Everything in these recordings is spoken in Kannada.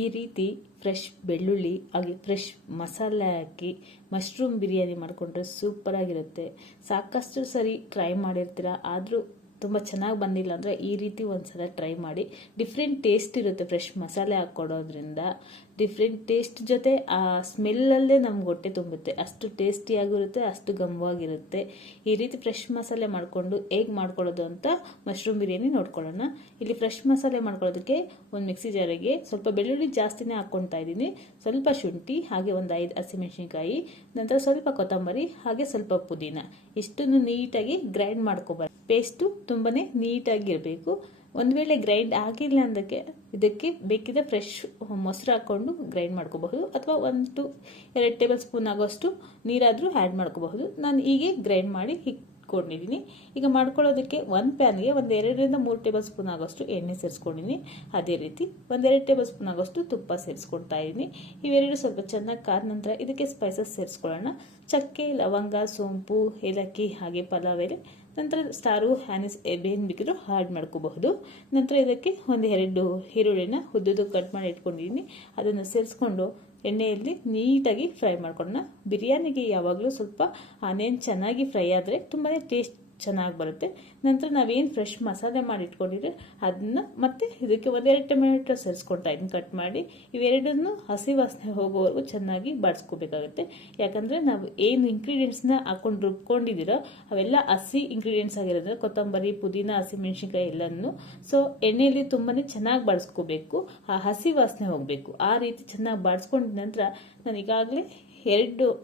ಈ ರೀತಿ ಫ್ರೆಶ್ ಬೆಳ್ಳುಳ್ಳಿ ಹಾಗೆ ಫ್ರೆಶ್ ಮಸಾಲೆ ಹಾಕಿ ಮಶ್ರೂಮ್ ಬಿರಿಯಾನಿ ಮಾಡಿಕೊಂಡ್ರೆ ಸೂಪರ್ ಆಗಿರುತ್ತೆ. ಸಾಕಷ್ಟು ಸರಿ ಟ್ರೈ ಮಾಡಿರ್ತೀರ, ಆದರೂ ತುಂಬ ಚೆನ್ನಾಗಿ ಬಂದಿಲ್ಲ ಅಂದರೆ ಈ ರೀತಿ ಒಂದ್ಸಲ ಟ್ರೈ ಮಾಡಿ. ಡಿಫ್ರೆಂಟ್ ಟೇಸ್ಟ್ ಇರುತ್ತೆ, ಫ್ರೆಶ್ ಮಸಾಲೆ ಹಾಕ್ಕೊಡೋದ್ರಿಂದ ಡಿಫ್ರೆಂಟ್ ಟೇಸ್ಟ್ ಜೊತೆ ಆ ಸ್ಮೆಲ್ಲಲ್ಲೇ ನಮ್ಗೆ ಹೊಟ್ಟೆ ತುಂಬುತ್ತೆ. ಅಷ್ಟು ಟೇಸ್ಟಿಯಾಗಿರುತ್ತೆ, ಅಷ್ಟು ಘಮವಾಗಿರುತ್ತೆ. ಈ ರೀತಿ ಫ್ರೆಶ್ ಮಸಾಲೆ ಮಾಡಿಕೊಂಡು ಹೇಗೆ ಮಾಡ್ಕೊಳ್ಳೋದು ಅಂತ ಮಶ್ರೂಮ್ ಬಿರಿಯಾನಿ ನೋಡ್ಕೊಳ್ಳೋಣ. ಇಲ್ಲಿ ಫ್ರೆಶ್ ಮಸಾಲೆ ಮಾಡ್ಕೊಳ್ಳೋದಕ್ಕೆ ಒಂದು ಮಿಕ್ಸಿ ಜಾರಿಗೆ ಸ್ವಲ್ಪ ಬೆಳ್ಳುಳ್ಳಿ ಜಾಸ್ತಿನೇ ಹಾಕ್ಕೊಳ್ತಾ ಇದ್ದೀನಿ, ಸ್ವಲ್ಪ ಶುಂಠಿ, ಹಾಗೆ ಒಂದು 5 ಹಸಿಮೆಣಸಿನ್ಕಾಯಿ, ನಂತರ ಸ್ವಲ್ಪ ಕೊತ್ತಂಬರಿ, ಹಾಗೆ ಸ್ವಲ್ಪ ಪುದೀನ, ಇಷ್ಟನ್ನು ನೀಟಾಗಿ ಗ್ರೈಂಡ್ ಮಾಡ್ಕೊಬಾರ್ದು. ಪೇಸ್ಟು ತುಂಬಾನೇ ನೀಟಾಗಿರಬೇಕು. ಒಂದು ವೇಳೆ ಗ್ರೈಂಡ್ ಆಗಿಲ್ಲ ಅಂದಕ್ಕೆ ಇದಕ್ಕೆ ಬೇಕಿದ್ರೆ ಫ್ರೆಶ್ ಮೊಸರು ಹಾಕ್ಕೊಂಡು ಗ್ರೈಂಡ್ ಮಾಡ್ಕೋಬಹುದು, ಅಥವಾ 1 to 2 ಟೇಬಲ್ ಸ್ಪೂನ್ ಆಗೋಷ್ಟು ನೀರಾದರೂ ಆ್ಯಡ್ ಮಾಡ್ಕೋಬಹುದು. ನಾನು ಹೀಗೆ ಗ್ರೈಂಡ್ ಮಾಡಿ ಇಟ್ಕೊಂಡಿದ್ದೀನಿ. ಈಗ ಮಾಡ್ಕೊಳ್ಳೋದಕ್ಕೆ ಒಂದು ಪ್ಯಾನ್ಗೆ 1 2 3 ಟೇಬಲ್ ಸ್ಪೂನ್ ಆಗೋಷ್ಟು ಎಣ್ಣೆ ಸೇರಿಸ್ಕೊಂಡಿದ್ದೀನಿ. ಅದೇ ರೀತಿ 1 2 ಟೇಬಲ್ ಸ್ಪೂನ್ ಆಗೋಷ್ಟು ತುಪ್ಪ ಸೇರಿಸ್ಕೊಳ್ತಾ ಇದ್ದೀನಿ. ಇವೆರಡು ಸ್ವಲ್ಪ ಚೆನ್ನಾಗಿ ಕಾದ ನಂತರ ಇದಕ್ಕೆ ಸ್ಪೈಸಸ್ ಸೇರಿಸ್ಕೊಳ್ಳೋಣ. ಚಕ್ಕೆ, ಲವಂಗ, ಸೋಂಪು, ಏಲಕ್ಕಿ, ಹಾಗೆ ಪಲಾವ್ ಎಲೆ, ನಂತರ ಸ್ಟಾರು, ಹ್ಯಾನಿಸ್ ಏನು ಬೇಕಿದ್ರೂ ಆ್ಯಡ್ ಮಾಡ್ಕೋಬಹುದು. ನಂತರ ಇದಕ್ಕೆ 1 2 ಈರುಳ್ಳಿನ ಉದ್ದುದ್ದು ಕಟ್ ಮಾಡಿ ಇಟ್ಕೊಂಡಿದ್ದೀನಿ. ಅದನ್ನು ಸೇರಿಸ್ಕೊಂಡು ಎಣ್ಣೆಯಲ್ಲಿ ನೀಟಾಗಿ ಫ್ರೈ ಮಾಡ್ಕೊಳ್ಳೋಣ. ಬಿರಿಯಾನಿಗೆ ಯಾವಾಗಲೂ ಸ್ವಲ್ಪ ಆನಿಯನ್ ಚೆನ್ನಾಗಿ ಫ್ರೈ ಆದರೆ ತುಂಬಾ ಟೇಸ್ಟ್ ಚೆನ್ನಾಗಿ ಬರುತ್ತೆ. ನಂತರ ನಾವೇನು ಫ್ರೆಶ್ ಮಸಾಲೆ ಮಾಡಿ ಇಟ್ಕೊಂಡಿದ್ರೆ ಅದನ್ನ ಮತ್ತೆ ಇದಕ್ಕೆ 1 2 ಟೊಮೆಟೊ ಸೇರಿಸ್ಕೊಳ್ತಾ ಇದ್ದೀನಿ ಕಟ್ ಮಾಡಿ. ಇವೆರಡನ್ನು ಹಸಿ ವಾಸನೆ ಹೋಗೋವರೆಗೂ ಚೆನ್ನಾಗಿ ಬಾಡಿಸ್ಕೋಬೇಕಾಗುತ್ತೆ. ಯಾಕಂದರೆ ನಾವು ಏನು ಇಂಗ್ರೀಡಿಯೆಂಟ್ಸ್ನ ಹಾಕೊಂಡು ರುಬ್ಕೊಂಡಿದ್ದೀರೋ ಅವೆಲ್ಲ ಹಸಿ ಇಂಗ್ರೀಡಿಯೆಂಟ್ಸ್ ಆಗಿರೋದ್ರೆ ಕೊತ್ತಂಬರಿ, ಪುದೀನ, ಹಸಿಮೆಣಸಿನ್ಕಾಯಿ ಎಲ್ಲನೂ ಸೊ ಎಣ್ಣೆಯಲ್ಲಿ ತುಂಬಾ ಚೆನ್ನಾಗಿ ಬಾಡಿಸ್ಕೋಬೇಕು. ಆ ಹಸಿ ವಾಸನೆ ಹೋಗಬೇಕು. ಆ ರೀತಿ ಚೆನ್ನಾಗಿ ಬಾಡಿಸ್ಕೊಂಡ ನಂತರ ನಾನು ಈಗಾಗಲೇ 2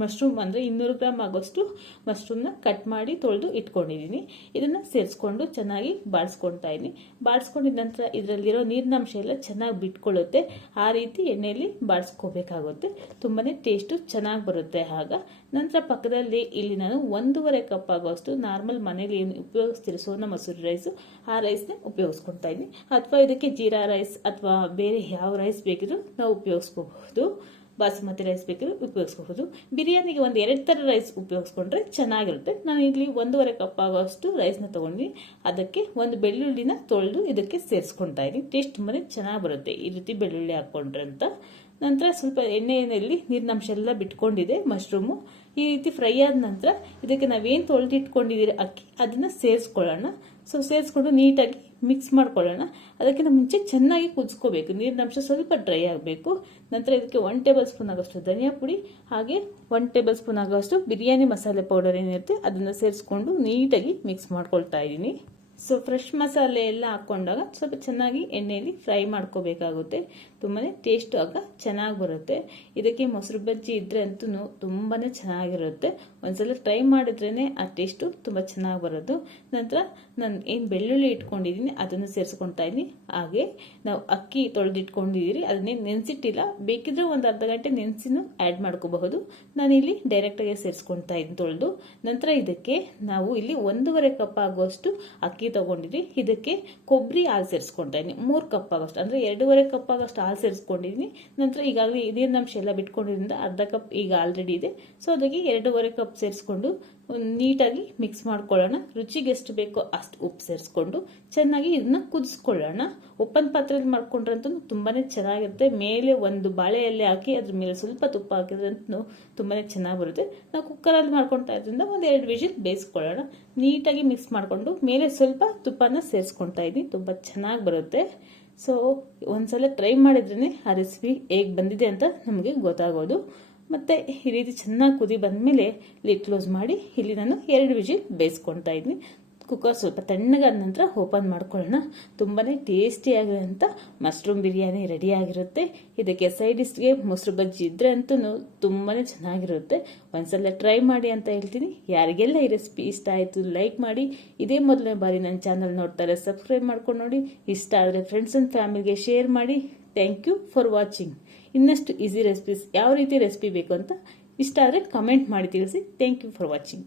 ಮಶ್ರೂಮ್ ಅಂದರೆ 200 ಗ್ರಾಮ್ ಆಗೋಷ್ಟು ಮಶ್ರೂಮ್ನ ಕಟ್ ಮಾಡಿ ತೊಳೆದು ಇಟ್ಕೊಂಡಿದ್ದೀನಿ. ಇದನ್ನು ಸೇರಿಸ್ಕೊಂಡು ಚೆನ್ನಾಗಿ ಬಾಡಿಸ್ಕೊಳ್ತಾ ಇದ್ದೀನಿ. ಬಾಡಿಸ್ಕೊಂಡಿದ ನಂತರ ಇದರಲ್ಲಿರೋ ನೀರಿನಂಶ ಎಲ್ಲ ಚೆನ್ನಾಗಿ ಬಿಟ್ಕೊಳ್ಳುತ್ತೆ. ಆ ರೀತಿ ಎಣ್ಣೆಯಲ್ಲಿ ಬಾಡಿಸ್ಕೋಬೇಕಾಗುತ್ತೆ. ತುಂಬಾ ಟೇಸ್ಟು ಚೆನ್ನಾಗಿ ಬರುತ್ತೆ ಆಗ. ನಂತರ ಪಕ್ಕದಲ್ಲಿ ಇಲ್ಲಿ ನಾನು 1.5 ಕಪ್ ಆಗೋಷ್ಟು ನಾರ್ಮಲ್ ಮನೇಲಿ ಏನು ಉಪಯೋಗಿಸ್ತೀರಿ ಸೋನಾ ಮಸೂರಿ ರೈಸು, ಆ ರೈಸ್ನ ಉಪಯೋಗಿಸ್ಕೊಳ್ತಾ ಇದ್ದೀನಿ. ಅಥವಾ ಇದಕ್ಕೆ ಜೀರಾ ರೈಸ್ ಅಥವಾ ಬೇರೆ ಯಾವ ರೈಸ್ ಬೇಕಿದ್ರೂ ನಾವು ಉಪಯೋಗಿಸ್ಕೋಬಹುದು. ಬಾಸುಮತಿ ರೈಸ್ ಬೇಕಿದ್ರೆ ಉಪಯೋಗಿಸ್ಕೋಬಹುದು. ಬಿರಿಯಾನಿಗೆ 1 2 ಥರ ರೈಸ್ ಉಪಯೋಗಿಸ್ಕೊಂಡ್ರೆ ಚೆನ್ನಾಗಿರುತ್ತೆ. ನಾನು ಇಲ್ಲಿ 1.5 ಕಪ್ ಆಗೋಷ್ಟು ರೈಸ್ನ ತೊಗೊಂಡು ಅದಕ್ಕೆ 1 ಬೆಳ್ಳುಳ್ಳಿನ ತೊಳೆದು ಇದಕ್ಕೆ ಸೇರಿಸ್ಕೊಳ್ತಾ ಇದ್ದೀನಿ. ಟೇಸ್ಟ್ ತುಂಬಾ ಚೆನ್ನಾಗಿ ಬರುತ್ತೆ ಈ ರೀತಿ ಬೆಳ್ಳುಳ್ಳಿ ಹಾಕ್ಕೊಂಡ್ರೆ ಅಂತ. ನಂತರ ಸ್ವಲ್ಪ ಎಣ್ಣೆಯಲ್ಲಿ ನೀರಿನಂಶ ಎಲ್ಲ ಬಿಟ್ಕೊಂಡಿದೆ ಮಶ್ರೂಮು. ಈ ರೀತಿ ಫ್ರೈ ಆದ ನಂತರ ಇದಕ್ಕೆ ನಾವೇನು ತೊಳೆದಿಟ್ಕೊಂಡಿದ್ದೀರಿ ಅಕ್ಕಿ ಅದನ್ನು ಸೇರಿಸ್ಕೊಳ್ಳೋಣ. ಸೊ ಸೇರಿಸ್ಕೊಂಡು ನೀಟಾಗಿ ಮಿಕ್ಸ್ ಮಾಡ್ಕೊಳ್ಳೋಣ. ಅದಕ್ಕಿಂತ ಮುಂಚೆ ಚೆನ್ನಾಗಿ ಕುದಿಸ್ಕೋಬೇಕು. ನೀರಿನಂಶ ಸ್ವಲ್ಪ ಡ್ರೈ ಆಗಬೇಕು. ನಂತರ ಇದಕ್ಕೆ 1 ಟೇಬಲ್ ಸ್ಪೂನ್ ಆಗೋಷ್ಟು ಧನಿಯಾ ಪುಡಿ, ಹಾಗೆ 1 ಟೇಬಲ್ ಸ್ಪೂನ್ ಆಗೋಷ್ಟು ಬಿರಿಯಾನಿ ಮಸಾಲೆ ಪೌಡರ್ ಏನಿರುತ್ತೆ ಅದನ್ನು ಸೇರಿಸ್ಕೊಂಡು ನೀಟಾಗಿ ಮಿಕ್ಸ್ ಮಾಡ್ಕೊಳ್ತಾ ಇದ್ದೀನಿ. ಸೊ ಫ್ರೆಶ್ ಮಸಾಲೆ ಎಲ್ಲ ಹಾಕ್ಕೊಂಡಾಗ ಸ್ವಲ್ಪ ಚೆನ್ನಾಗಿ ಎಣ್ಣೆಯಲ್ಲಿ ಫ್ರೈ ಮಾಡ್ಕೋಬೇಕಾಗುತ್ತೆ. ತುಂಬಾ ಟೇಸ್ಟ್ ಆಗ ಚೆನ್ನಾಗಿ ಬರುತ್ತೆ. ಇದಕ್ಕೆ ಮೊಸರು ಬಜ್ಜಿ ಇದ್ರೆ ಅಂತೂ ತುಂಬಾ ಚೆನ್ನಾಗಿರುತ್ತೆ. ಒಂದ್ಸಲ ಟ್ರೈ ಮಾಡಿದ್ರೇ ಆ ಟೇಸ್ಟು ತುಂಬ ಚೆನ್ನಾಗಿ ಬರೋದು. ನಂತರ ನಾನು ಏನು ಬೆಳ್ಳುಳ್ಳಿ ಇಟ್ಕೊಂಡಿದ್ದೀನಿ ಅದನ್ನು ಸೇರಿಸ್ಕೊಳ್ತಾ ಇದ್ದೀನಿ. ಹಾಗೆ ನಾವು ಅಕ್ಕಿ ತೊಳೆದಿಟ್ಕೊಂಡಿದ್ದೀರಿ ಅದನ್ನೇ ನೆನೆಸಿಟ್ಟಿಲ್ಲ, ಬೇಕಿದ್ರೆ ಒಂದು ಅರ್ಧ ಗಂಟೆ ನೆನೆಸಿನೂ ಆ್ಯಡ್ ಮಾಡ್ಕೋಬಹುದು. ನಾನಿಲ್ಲಿ ಡೈರೆಕ್ಟಾಗಿ ಸೇರಿಸ್ಕೊಳ್ತಾ ಇದ್ದೀನಿ ತೊಳೆದು. ನಂತರ ಇದಕ್ಕೆ ನಾವು ಇಲ್ಲಿ 1.5 ಕಪ್ ಆಗುವಷ್ಟು ಅಕ್ಕಿ ತಗೊಂಡಿದ್ವಿ. ಇದಕ್ಕೆ ಕೊಬ್ಬರಿ ಹಾಲು ಸೇರಿಸ್ಕೊಳ್ತಾ ಇದ್ದೀನಿ 3 ಕಪ್ ಆಗೋಷ್ಟು, ಅಂದರೆ 2.5 ಕಪ್ ಆಗೋಷ್ಟು ಹಾಲು ಸೇರಿಸ್ಕೊಂಡಿದ್ದೀನಿ. ನಂತರ ಈಗಾಗಲೇ ನೀರಿನಂಶ ಎಲ್ಲ ಬಿಟ್ಕೊಂಡಿದ್ದರಿಂದ ಅರ್ಧ ಕಪ್ ಈಗ ಆಲ್ರೆಡಿ ಇದೆ. ಸೊ ಅದಕ್ಕೆ 2.5 ಕಪ್ ಸೇರಿಸ್ಕೊಂಡು ನೀಟಾಗಿ ಮಿಕ್ಸ್ ಮಾಡ್ಕೊಳ್ಳೋಣ. ರುಚಿಗೆ ಎಷ್ಟು ಬೇಕೋ ಅಷ್ಟು ಉಪ್ಪು ಸೇರಿಸ್ಕೊಂಡು ಚೆನ್ನಾಗಿ ಇದನ್ನ ಕುದಿಸ್ಕೊಳ್ಳೋಣ. ಉಪ್ಪಿನ ಪಾತ್ರೆಯಲ್ಲಿ ಮಾಡ್ಕೊಂಡ್ರಂತೂ ತುಂಬಾ ಚೆನ್ನಾಗಿರುತ್ತೆ. ಮೇಲೆ ಒಂದು ಬಾಳೆ ಎಲೆ ಹಾಕಿ ಅದ್ರ ಮೇಲೆ ಸ್ವಲ್ಪ ತುಪ್ಪ ಹಾಕಿದ್ರಂತೂ ತುಂಬಾ ಚೆನ್ನಾಗಿ ಬರುತ್ತೆ. ನಾವು ಕುಕ್ಕರಲ್ಲಿ ಮಾಡ್ಕೊಳ್ತಾ ಇದ್ರಿಂದ 1 2 ವಿಜಿಲ್ ಬೇಯಿಸ್ಕೊಳ್ಳೋಣ. ನೀಟಾಗಿ ಮಿಕ್ಸ್ ಮಾಡಿಕೊಂಡು ಮೇಲೆ ಸ್ವಲ್ಪ ತುಪ್ಪನ ಸೇರಿಸ್ಕೊಳ್ತಾ ಇದ್ದೀನಿ. ತುಂಬ ಚೆನ್ನಾಗಿ ಬರುತ್ತೆ. ಸೊ ಒಂದ್ಸಲ ಟ್ರೈ ಮಾಡಿದ್ರೇ ಆ ರೆಸಿಪಿ ಹೇಗೆ ಬಂದಿದೆ ಅಂತ ನಮಗೆ ಗೊತ್ತಾಗೋದು. ಮತ್ತು ಈ ರೀತಿ ಚೆನ್ನಾಗಿ ಕುದಿ ಬಂದಮೇಲೆ ಲಿಡ್ ಕ್ಲೋಸ್ ಮಾಡಿ ಇಲ್ಲಿ ನಾನು 2 ವಿಜಿಲ್ ಬೇಯಿಸ್ಕೊಳ್ತಾ ಇದ್ದೀನಿ. ಕುಕ್ಕರ್ ಸ್ವಲ್ಪ ತಣ್ಣಗಾದ ನಂತರ ಓಪನ್ ಮಾಡ್ಕೊಳ್ಳೋಣ. ತುಂಬಾ ಟೇಸ್ಟಿಯಾಗಿರೋಂಥ ಮಶ್ರೂಮ್ ಬಿರಿಯಾನಿ ರೆಡಿಯಾಗಿರುತ್ತೆ. ಇದಕ್ಕೆ ಸೈಡ್ ಡಿಶ್ಗೆ ಮೊಸರು ಬಜ್ಜಿ ಇದ್ರೆ ಅಂತೂ ತುಂಬಾ ಚೆನ್ನಾಗಿರುತ್ತೆ. ಒಂದ್ಸಲ ಟ್ರೈ ಮಾಡಿ ಅಂತ ಹೇಳ್ತೀನಿ. ಯಾರಿಗೆಲ್ಲ ಈ ರೆಸಿಪಿ ಇಷ್ಟ ಆಯಿತು ಲೈಕ್ ಮಾಡಿ. ಇದೇ ಮೊದಲನೇ ಬಾರಿ ನನ್ನ ಚಾನಲ್ ನೋಡ್ತಾರೆ ಸಬ್ಸ್ಕ್ರೈಬ್ ಮಾಡ್ಕೊಂಡು ನೋಡಿ. ಇಷ್ಟ ಆದರೆ ಫ್ರೆಂಡ್ಸ್ ಆ್ಯಂಡ್ ಫ್ಯಾಮಿಲಿಗೆ ಶೇರ್ ಮಾಡಿ. Thank you for watching. ಇನ್ನಷ್ಟು ಈಸಿ ರೆಸಿಪೀಸ್ ಯಾವ ರೀತಿ ರೆಸಿಪಿ ಬೇಕು ಅಂತ ಇಷ್ಟ ಆದರೆ ಕಮೆಂಟ್ ಮಾಡಿ ತಿಳಿಸಿ. Thank you for watching.